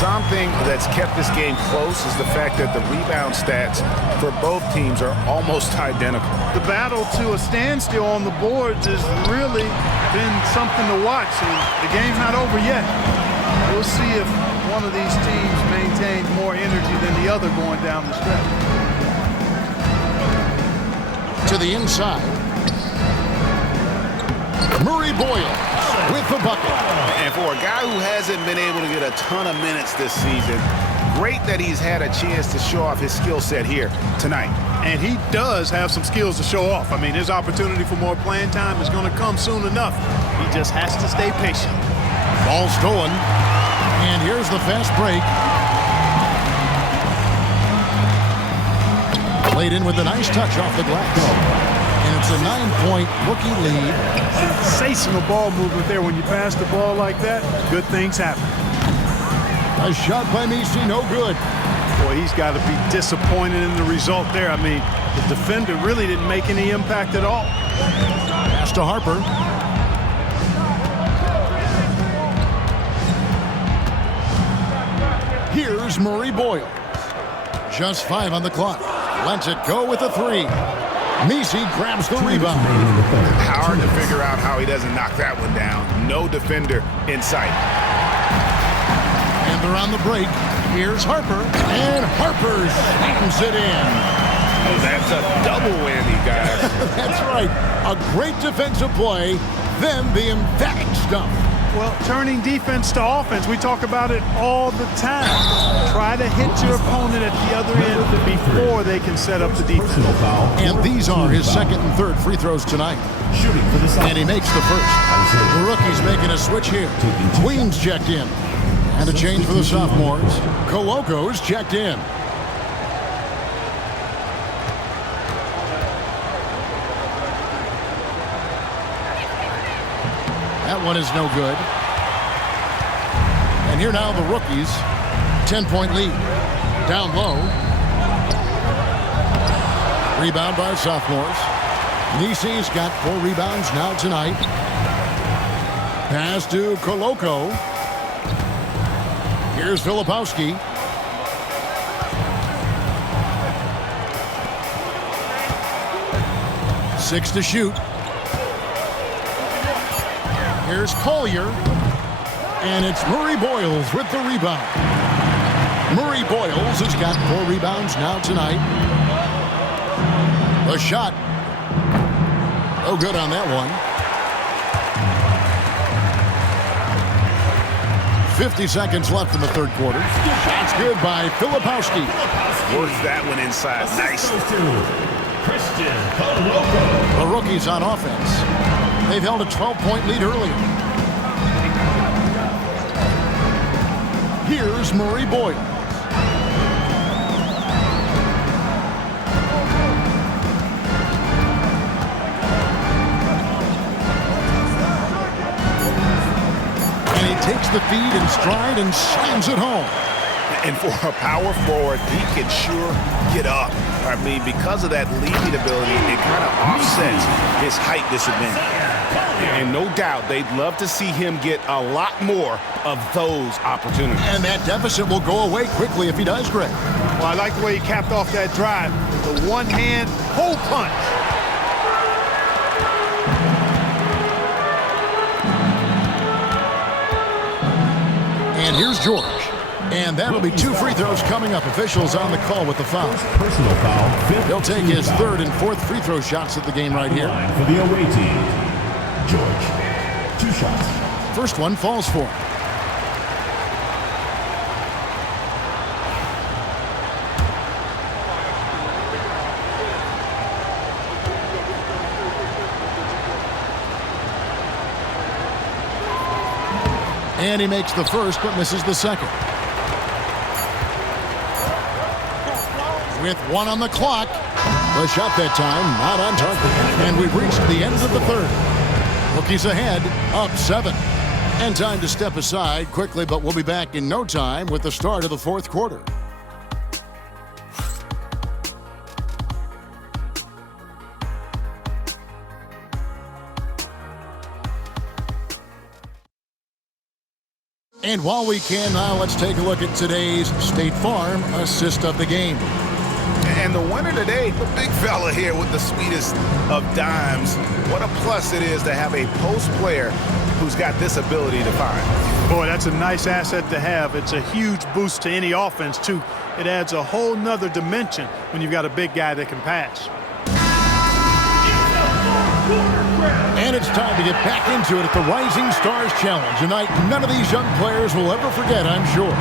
Something that's kept this game close is the fact that the rebound stats for both teams are almost identical. The battle to a standstill on the boards has really been something to watch. And the game's not over yet. We'll see if one of these teams maintains more energy than the other going down the stretch. To the inside. Murray Boyle with the bucket. And for a guy who hasn't been able to get a ton of minutes this season, great that he's had a chance to show off his skill set here tonight. And he does have some skills to show off. I mean, his opportunity for more playing time is going to come soon enough. He just has to stay patient. Ball stolen. And here's the fast break. Played in with a nice touch off the glass. And it's a 9-point rookie lead. Sensational ball movement there. When you pass the ball like that, good things happen. A shot by Misi, no good. Boy, he's got to be disappointed in the result there. I mean, the defender really didn't make any impact at all. Pass to Harper. Here's Murray Boyle. Just 5 on the clock. Lets it go with a 3. Misi grabs the rebound. Hard to figure out how he doesn't knock that one down. No defender in sight. And they're on the break. Here's Harper. And Harper slams it in. Oh, that's a double whammy, guys. That's right. A great defensive play, then the emphatic stuff. Well, turning defense to offense, we talk about it all the time. Try to hit your opponent at the other end before they can set up the defense. And these are his 2nd and 3rd free throws tonight. And he makes the first. The rookie's making a switch here. Queens checked in. And a change for the sophomores. Coloco's checked in. That one is no good. And here now the rookies. 10-point lead. Down low. Rebound by sophomores. Nisi's got 4 rebounds now tonight. Pass to Coloco. Here's Filipowski. Six to shoot. Here's Collier. And it's Murray Boyles with the rebound. Murray Boyles has got 4 rebounds now tonight. The shot. No good on that one. 50 seconds left in the third quarter. That's good by Filipowski. Works that one inside nicely. The rookies on offense. They've held a 12-point lead earlier. Here's Murray Boyles. And he takes the feed in stride and slams it home. And for a power forward, he can sure get up. I mean, because of that leading ability, it kind of offsets his height disadvantage. And no doubt, they'd love to see him get a lot more of those opportunities. And that deficit will go away quickly if he does, Greg. Well, I like the way he capped off that drive. The one-hand hole punch. And here's George. And that'll be 2 free throws coming up. Officials on the call with the foul. Personal foul. He'll take his 3rd and 4th free throw shots of the game right here. For the away team, George. 2 shots. First one falls for him. And he makes the first but misses the second. With 1 on the clock. The shot that time not on target. And we've reached the end of the third. Rookies ahead, up 7. And time to step aside quickly, but we'll be back in no time with the start of the fourth quarter. And while we can now, let's take a look at today's State Farm assist of the game. And the winner today, the big fella here with the sweetest of dimes. What a plus it is to have a post player who's got this ability to find. Boy, that's a nice asset to have. It's a huge boost to any offense, too. It adds a whole nother dimension when you've got a big guy that can pass. And it's time to get back into it at the Rising Stars Challenge. A night none of these young players will ever forget, I'm sure.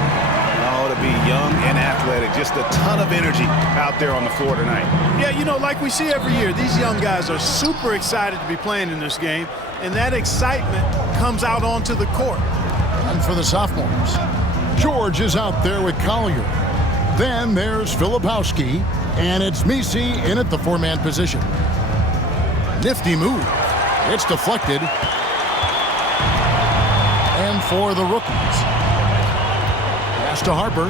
Oh, to be young and athletic. Just a ton of energy out there on the floor tonight. Yeah, you know, like we see every year, these young guys are super excited to be playing in this game, and that excitement comes out onto the court. And for the sophomores, George is out there with Collier. Then there's Filipowski, and it's Misi in at the 4-man position. Nifty move. It's deflected. And for the rookies, pass to Harper.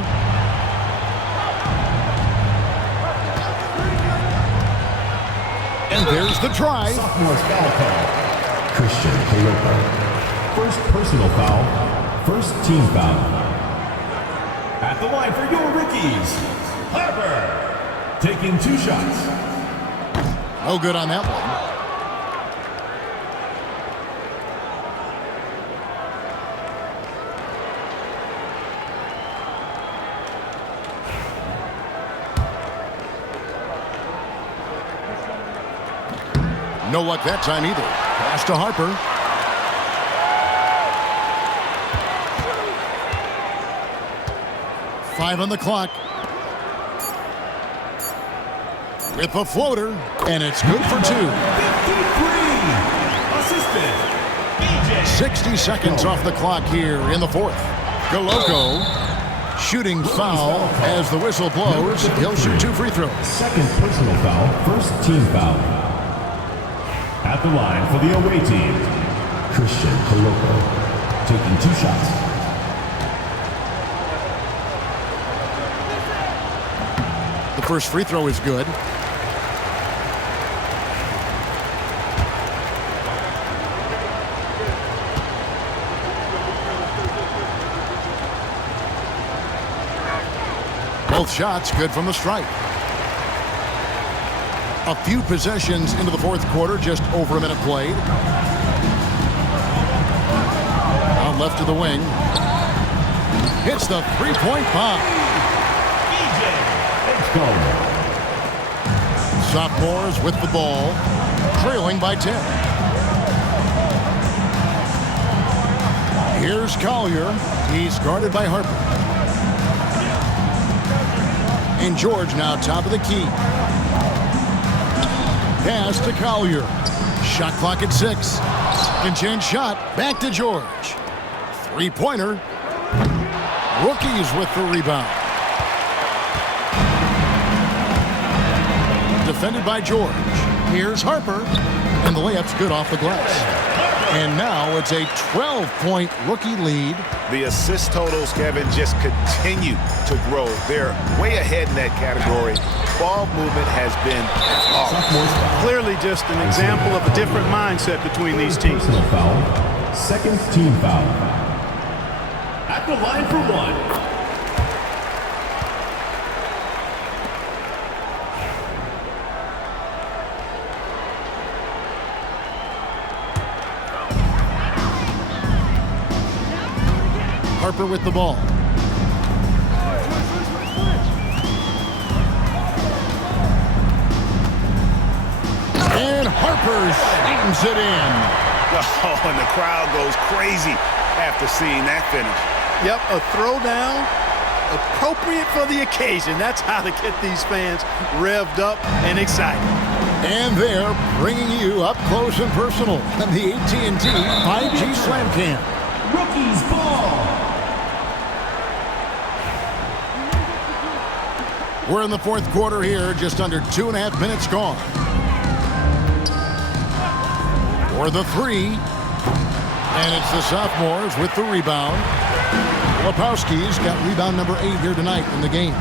And there's the try. Sophomores foul call. Christian Coloco. First personal foul. First team foul. At the line for your rookies, Harper. Taking 2 shots. No good on that one. No luck that time either. Pass to Harper. Five on the clock. With a floater, and it's good for 2. 60 seconds off the clock here in the fourth. Coloco shooting foul as the whistle blows. He'll shoot 2 free throws. Second personal foul. First team foul. At the line for the away team, Christian Coloco, taking 2 shots. The first free throw is good. Both shots good from the stripe. A few possessions into the fourth quarter, just over a minute played. A left of the wing. Hits the three-point bomb. Sophomores with the ball, trailing by 10. Here's Collier. He's guarded by Harper. And George now top of the key. Pass to Collier. Shot clock at 6. Second chance shot. Back to George. Three-pointer. Rookies with the rebound. Defended by George. Here's Harper. And the layup's good off the glass. And now it's a 12-point rookie lead. The assist totals, Kevin, just continue to grow. They're way ahead in that category. Ball movement has been awesome. Clearly just an example of a different mindset between these teams. Personal foul. Second team foul. At the line for one. Harper with the ball. And Harper slams it in. Oh, and the crowd goes crazy after seeing that finish. Yep, a throwdown appropriate for the occasion. That's how to get these fans revved up and excited. And they're bringing you up close and personal on the AT&T 5G Slam Cam. Rookies ball. We're in the fourth quarter here, just under 2.5 minutes gone. For the three, and it's the sophomores with the rebound. Lepowski's got rebound number 8 here tonight in the game.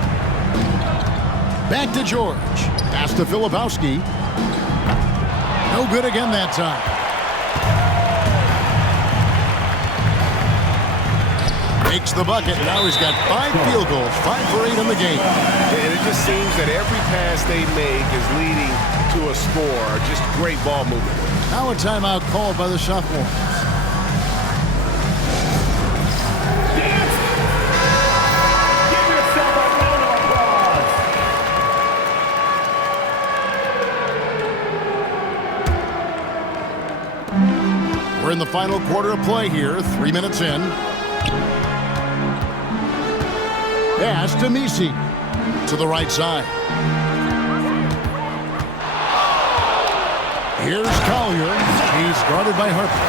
Back to George. Pass to Filipowski. No good again that time. Makes the bucket. Now he's got 5 field goals, 5 for 8 in the game. And it just seems that every pass they make is leading to a score. Just great ball movement. Now a timeout called by the sophomores. Give yourself a round of applause. We're in the final quarter of play here, 3 minutes in. Pass to Misi to the right side. Here's Collier. He's guarded by Harper.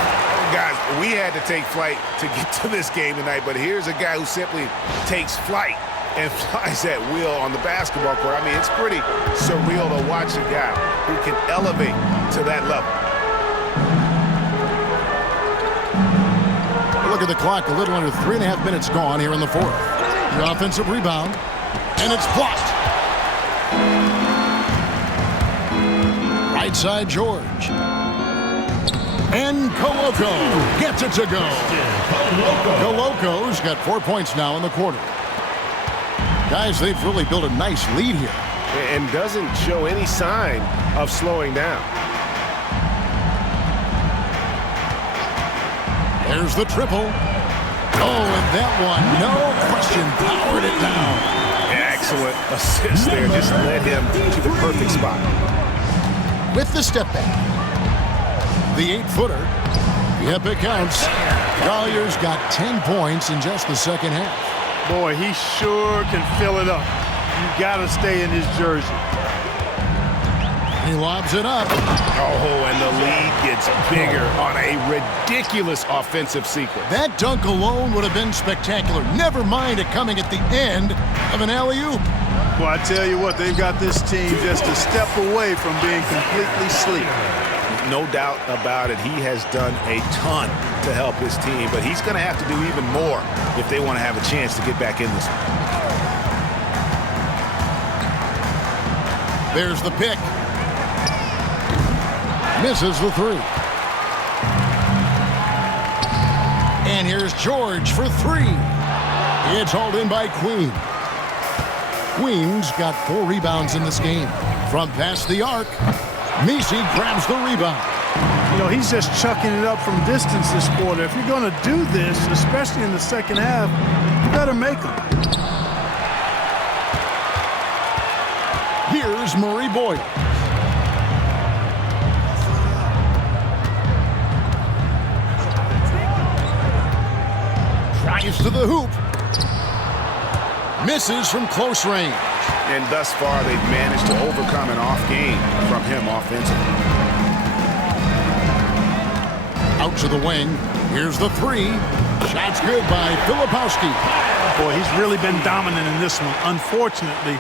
Guys, we had to take flight to get to this game tonight, but here's a guy who simply takes flight and flies at will on the basketball court. I mean, it's pretty surreal to watch a guy who can elevate to that level. Look at the clock, a little under 3.5 minutes gone here in the fourth. The offensive rebound, and it's blocked. Right side, George. And Koloko gets it to go. Koloko's got 4 points now in the quarter. Guys, they've really built a nice lead here. And doesn't show any sign of slowing down. There's the triple. Oh, and that one, no question, powered it down. Excellent assist there. Just led him to the perfect spot. With the step back. The 8-footer. Yep, it counts. Collier's got 10 points in just the second half. Boy, he sure can fill it up. You got to stay in his jersey. He lobs it up. Oh, and the lead gets bigger on a ridiculous offensive sequence. That dunk alone would have been spectacular. Never mind it coming at the end of an alley-oop. Well, I tell you what, they've got this team just a step away from being completely asleep. No doubt about it. He has done a ton to help his team, but he's going to have to do even more if they want to have a chance to get back in this one. There's the pick. Misses the three. And here's George for three. It's hauled in by Queen. Queen's got 4 rebounds in this game. From past the arc, Misi grabs the rebound. You know, he's just chucking it up from distance this quarter. If you're going to do this, especially in the second half, you better make them. Here's Murray Boyle. Drives to the hoop. Misses from close range. And thus far, they've managed to overcome an off game from him offensively. Out to the wing. Here's the three. Shot's good by Filipowski. Boy, he's really been dominant in this one. Unfortunately,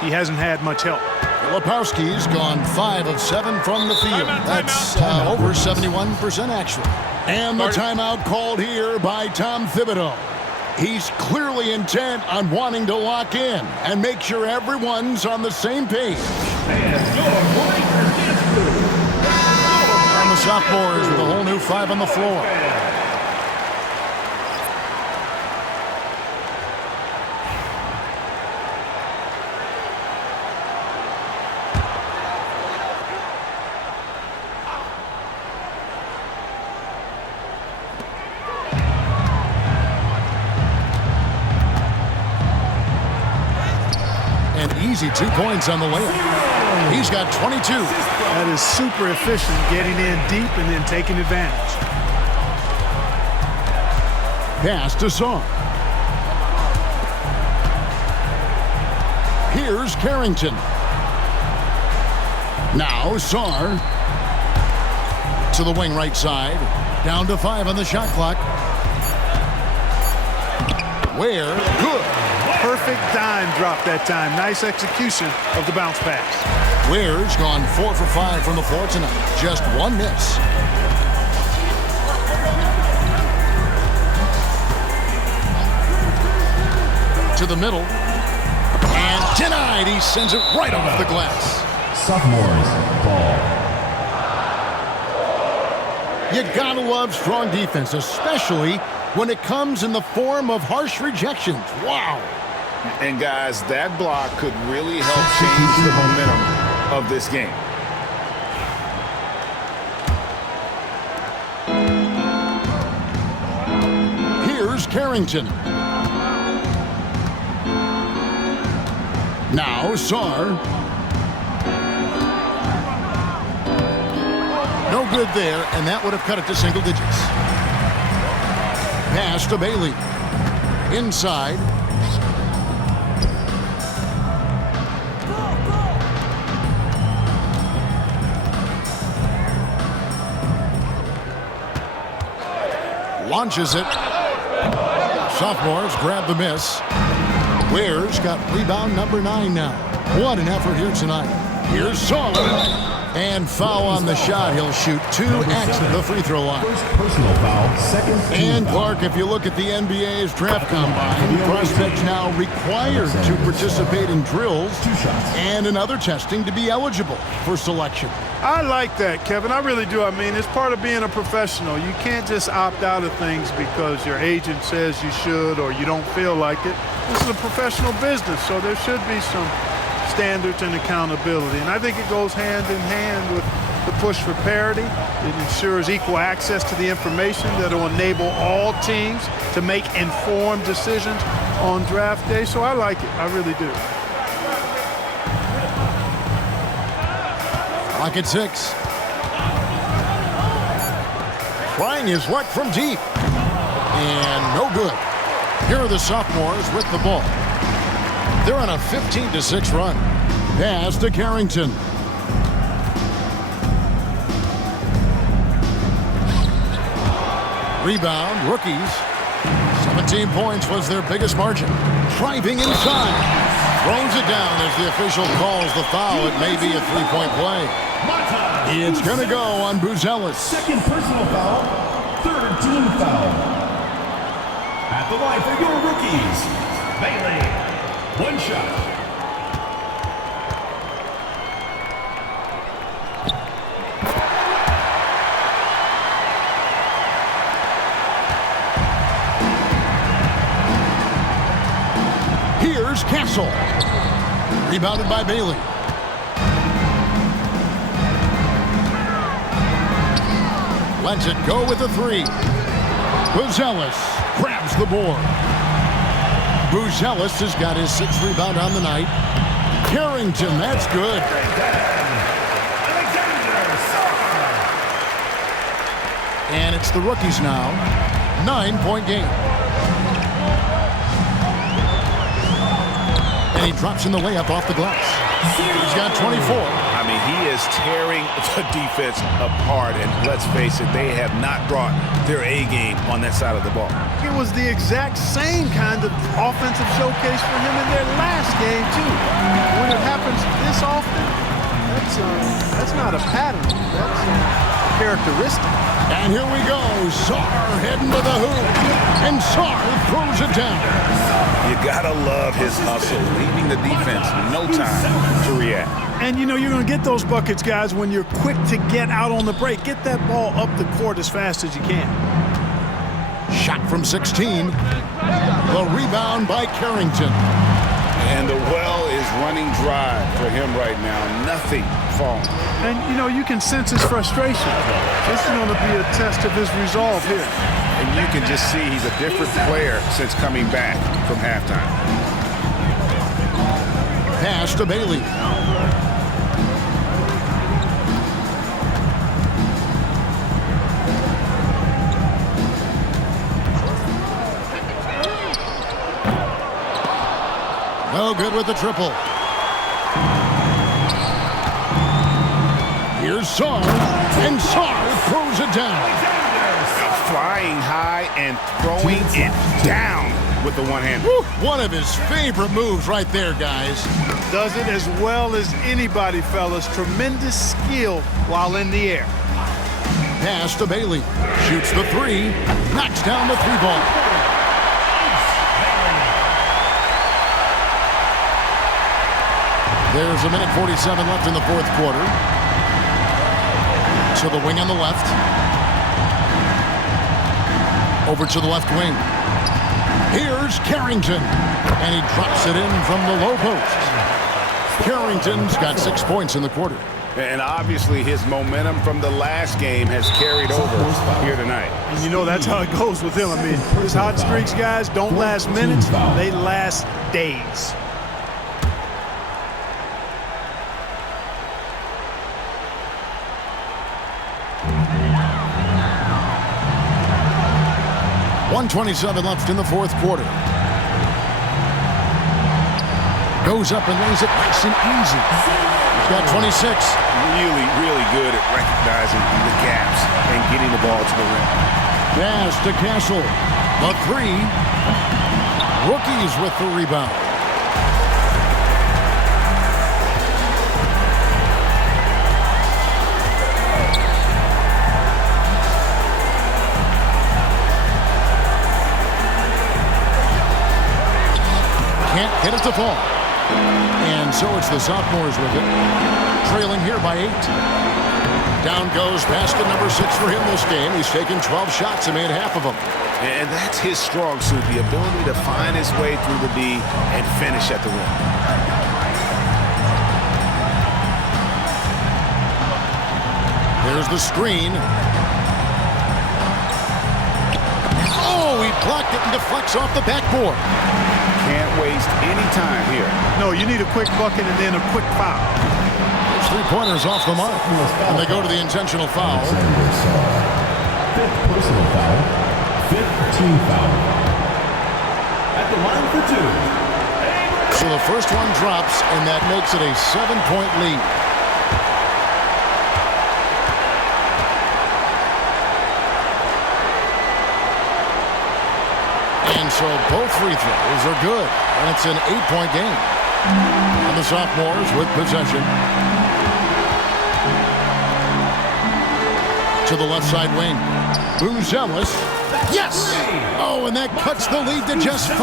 he hasn't had much help. Filipowski's gone 5 of 7 from the field. That's over 71% actually. And the timeout called here by Tom Thibodeau. He's clearly intent on wanting to lock in and make sure everyone's on the same page. And the Sophomores with a whole new 5 on the floor. Easy 2 points on the layup. He's got 22. That is super efficient, getting in deep and then taking advantage. Pass to Song. Here's Carrington. Now Sar. To the wing right side. Down to 5 on the shot clock. Ware, good. Perfect dime drop that time. Nice execution of the bounce pass. Ware's gone 4 for 5 from the floor tonight. Just 1 miss. To the middle. And denied. He sends it right off the glass. Sophomores ball. You gotta love strong defense, especially when it comes in the form of harsh rejections. Wow. And guys, that block could really help change the momentum of this game. Here's Carrington. Now Sar. No good there, and that would have cut it to single digits. Pass to Bailey. Inside. Launches it. Sophomores grab the miss. Ware's got rebound number 9 now. What an effort here tonight. Here's Song. And foul on the shot. He'll shoot 2 at the free throw line. First personal foul, second team And foul. Clark, if you look at the NBA's draft combine, prospects now required to participate in drills and in other testing to be eligible for selection. I like that, Kevin. I really do. I mean, it's part of being a professional. You can't just opt out of things because your agent says you should or you don't feel like it. This is a professional business, so there should be some standards and accountability. And I think it goes hand in hand with the push for parity. It ensures equal access to the information that will enable all teams to make informed decisions on draft day. So I like it. I really do. Clock at 6. Trying his luck from deep. And no good. Here are the Sophomores with the ball. They're on a 15-6 run. Pass to Carrington. Rebound, rookies. 17 points was their biggest margin. Driving inside. Throws it down as the official calls the foul. It may be a 3-point play. It's going to go on Buzelis. Second personal foul, third team foul. At the line for your rookies, Bailey. 1 shot. Here's Castle. Rebounded by Bailey. lets it go with the three. Buzelis grabs the board. Buzelis has got his 6th rebound on the night. Carrington, that's good. And it's the rookies now. 9-point game. And he drops in the layup off the glass. He's got 24. I mean, he is tearing the defense apart. And let's face it, they have not brought their A game on that side of the ball. It was the exact same kind of offensive showcase for him in their last game, too. When it happens this often, that's not a pattern. That's a characteristic. And here we go. Sarr heading to the hoop. And Sarr throws it down. You gotta love his hustle, leaving the defense no time to react. And, you know, you're going to get those buckets, guys, when you're quick to get out on the break. Get that ball up the court as fast as you can. Shot from 16. The rebound by Carrington. And the well is running dry for him right now. Nothing falling. And, you know, you can sense his frustration. This is going to be a test of his resolve here. And you can just see he's a different player since coming back from halftime. Pass to Bailey. No good with the triple. Here's Sarr, and Sarr throws it down. Flying high and throwing it down with the one hand. One of his favorite moves right there, guys. Does it as well as anybody, fellas. Tremendous skill while in the air. Pass to Bailey. Shoots the three. Knocks down the three ball. There's a minute 47 left in the fourth quarter. To the wing on the left. Over to the left wing. Here's Carrington. And he drops it in from the low post. Carrington's got 6 points in the quarter. And obviously his momentum from the last game has carried over here tonight. And you know that's how it goes with him. I mean, his hot streaks, guys, don't last minutes. They last days. .127 left in the fourth quarter. Goes up and lays it nice and easy. He's got 26. Really good at recognizing the gaps and getting the ball to the rim. Pass to Castle. The three. Rookies with the rebound. Can't get it to fall. And so it's the Sophomores with it. Trailing here by 8. Down goes basket number 6 for him this game. He's taken 12 shots and made half of them. And that's his strong suit, the ability to find his way through the D and finish at the rim. There's the screen. Oh, he blocked it and deflects off the backboard. Can't waste any time here. No, you need a quick bucket and then a quick foul. There's 3-pointers off the mark. And they go to the intentional foul. 5th personal foul. 5th team foul. At the line for 2. So the first one drops, and that makes it a 7-point lead. And so both free throws are good. And it's an 8-point game. And the Sophomores with possession. To the left side wing. Buzelis. Yes! Oh, and that cuts the lead to just 5.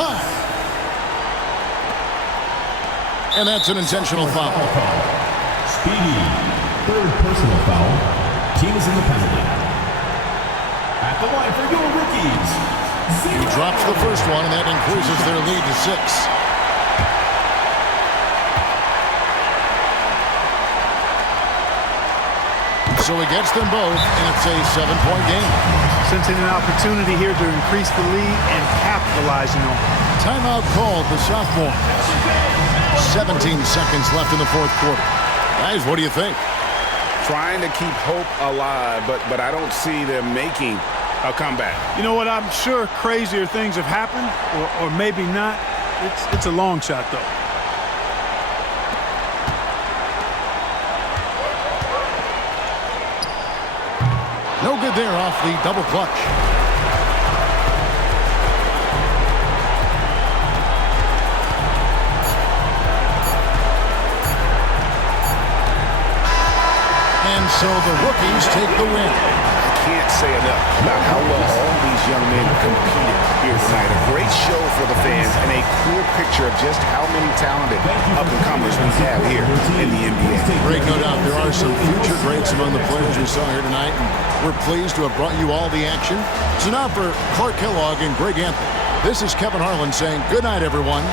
And that's an intentional foul. Speedy. 3rd personal foul. Team is in the penalty. At the line for your rookies. He drops the first one, and that increases their lead to 6. So he gets them both, and it's a 7-point game. Sensing an opportunity here to increase the lead and capitalizing on it. Timeout called the sophomore. 17 seconds left in the fourth quarter. Guys, what do you think? Trying to keep hope alive, but I don't see them making a comeback. You know what? I'm sure crazier things have happened, or maybe not. It's a long shot, though. No good there off the double clutch. And so the rookies take the win. I can't say enough about how well all these young men competed here tonight. A great show for the fans and a clear picture of just how many talented up-and-comers we have here in the NBA. Greg, no doubt there are some future greats among the players we saw here tonight, and we're pleased to have brought you all the action. So now for Clark Kellogg and Greg Anthony, this is Kevin Harlan saying good night, everyone.